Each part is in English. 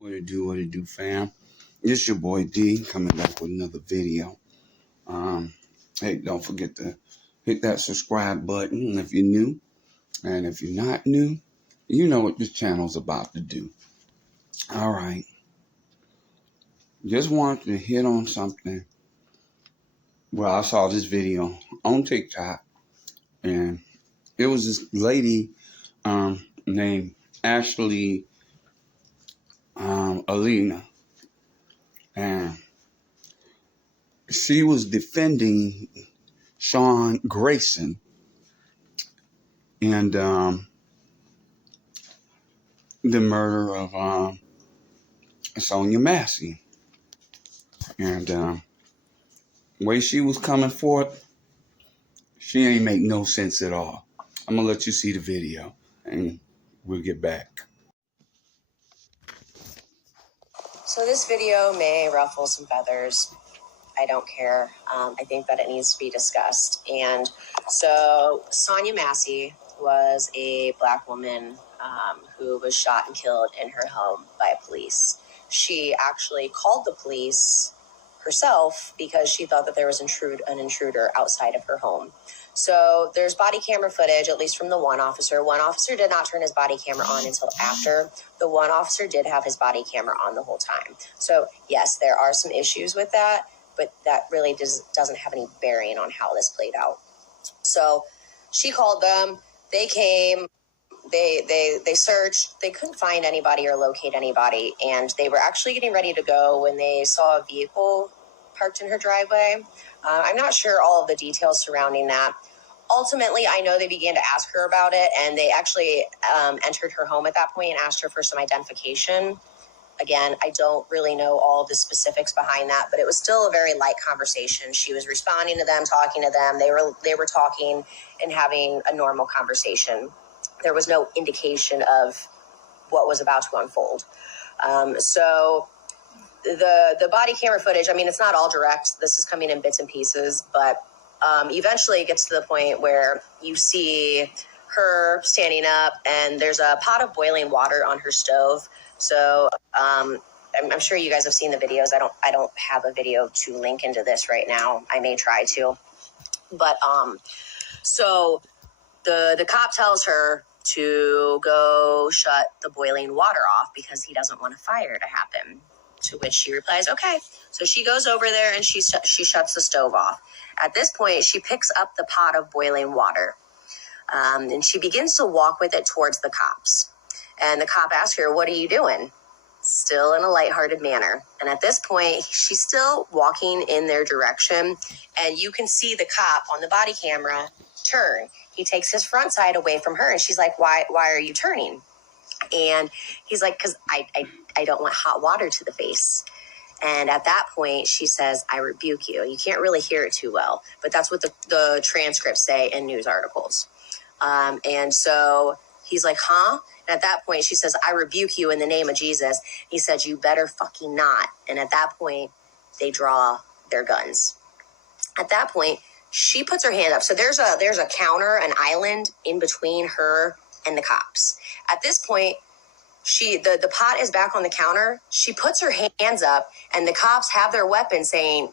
What it do, fam? It's your boy D coming back with another video. Hey, don't forget to hit that subscribe button if you're new. And if you're not new, you know what this channel's about to do. All right. Just wanted to hit on something. Well, I saw this video on TikTok, and it was this lady named Ashley Alina. And she was defending Sean Grayson and the murder of Sonya Massey. And the way she was coming forth, she ain't make no sense at all. I'm going to let you see the video, and we'll get back. So this video may ruffle some feathers. I don't care. I think that it needs to be discussed. And so Sonya Massey was a Black woman who was shot and killed in her home by police. She actually called the police herself because she thought that there was an intruder outside of her home. So there's body camera footage, at least from the one officer. One officer did not turn his body camera on until after. The one officer did have his body camera on the whole time. So yes, there are some issues with that, but that really doesn't have any bearing on how this played out. So she called them. They came. They searched. They couldn't find anybody or locate anybody, and they were actually getting ready to go when they saw a vehicle parked in her driveway. I'm not sure all of the details surrounding that. Ultimately, I know they began to ask her about it, and they actually entered her home at that point and asked her for some identification. Again, I don't really know all the specifics behind that, but it was still a very light conversation. She was responding to them, talking to them. They were talking and having a normal conversation. There was no indication of what was about to unfold. So the body camera footage, I mean, it's not all direct. This is coming in bits and pieces, but eventually it gets to the point where you see her standing up and there's a pot of boiling water on her stove. So I'm sure you guys have seen the videos. I don't have a video to link into this right now. I may try to, but so the cop tells her to go shut the boiling water off because he doesn't want a fire to happen. To which she replies, okay. So she goes over there and she shuts the stove off. At this point, she picks up the pot of boiling water and she begins to walk with it towards the cops. And the cop asks her, what are you doing? Still in a lighthearted manner. And at this point, she's still walking in their direction. And you can see the cop on the body camera turn. He takes his front side away from her. And she's like, why are you turning? And he's like, because I don't want hot water to the face. And at that point, she says, I rebuke you. You can't really hear it too well, but that's what the transcripts say in news articles. And so he's like, huh? And at that point, she says, I rebuke you in the name of Jesus. He said, you better fucking not. And at that point, they draw their guns. At that point, she puts her hand up. So there's a counter, an island in between her and the cops. At this point, the pot is back on the counter. She puts her hands up, and the cops have their weapon saying,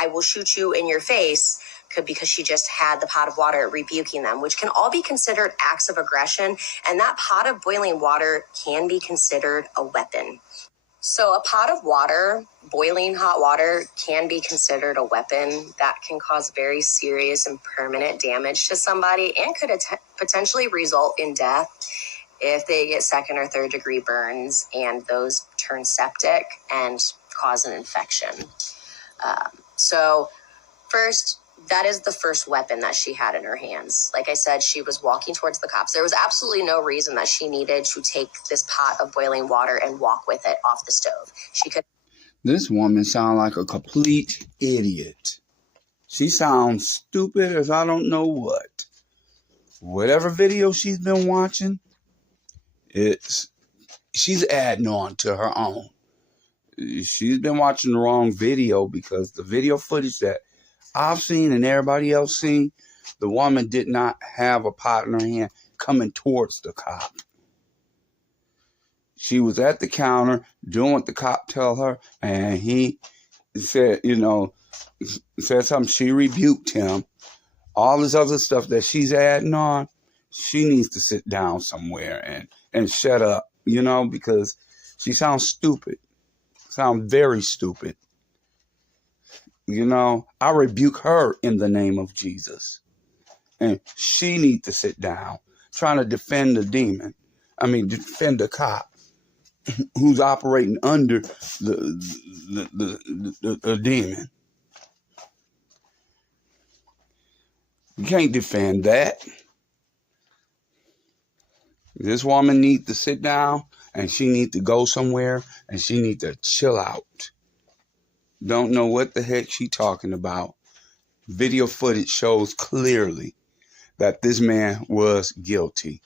I will shoot you in your face, because she just had the pot of water rebuking them, which can all be considered acts of aggression. And that pot of boiling water can be considered a weapon. So a pot of water, boiling hot water, can be considered a weapon that can cause very serious and permanent damage to somebody and could potentially result in death if they get second or third degree burns and those turn septic and cause an infection. So first, that is the first weapon that she had in her hands. Like I said, she was walking towards the cops. There was absolutely no reason that she needed to take this pot of boiling water and walk with it off the stove. She could. This woman sounds like a complete idiot. She sounds stupid as I don't know what. Whatever video she's been watching, she's adding on to her own. She's been watching the wrong video because the video footage that I've seen and everybody else seen, the woman did not have a pot in her hand coming towards the cop. She was at the counter doing what the cop tell her, and he said, said something. She rebuked him. All this other stuff that she's adding on, she needs to sit down somewhere and shut up, because she sounds stupid. Sounds very stupid. I rebuke her in the name of Jesus. And she needs to sit down, trying to defend the demon. Defend the cop who's operating under the demon. You can't defend that. This woman needs to sit down, and she needs to go somewhere, and she needs to chill out. Don't know what the heck she talking about. Video footage shows clearly that this man was guilty.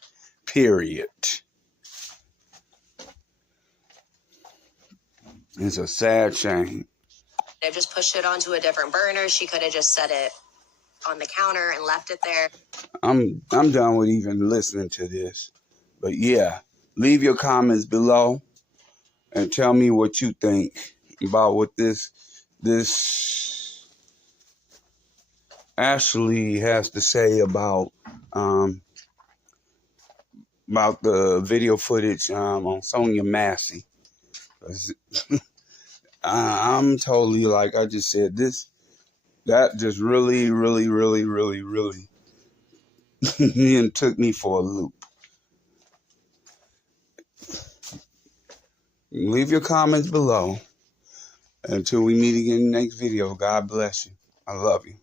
Period. It's a sad shame. I've just pushed it onto a different burner. She could have just set it on the counter and left it there. I'm done with even listening to this. But yeah, leave your comments below and tell me what you think about what this Ashley has to say about the video footage on Sonya Massey. I'm totally, like I just said, that just really, really, really, really, really took me for a loop. Leave your comments below. Until we meet again in the next video, God bless you. I love you.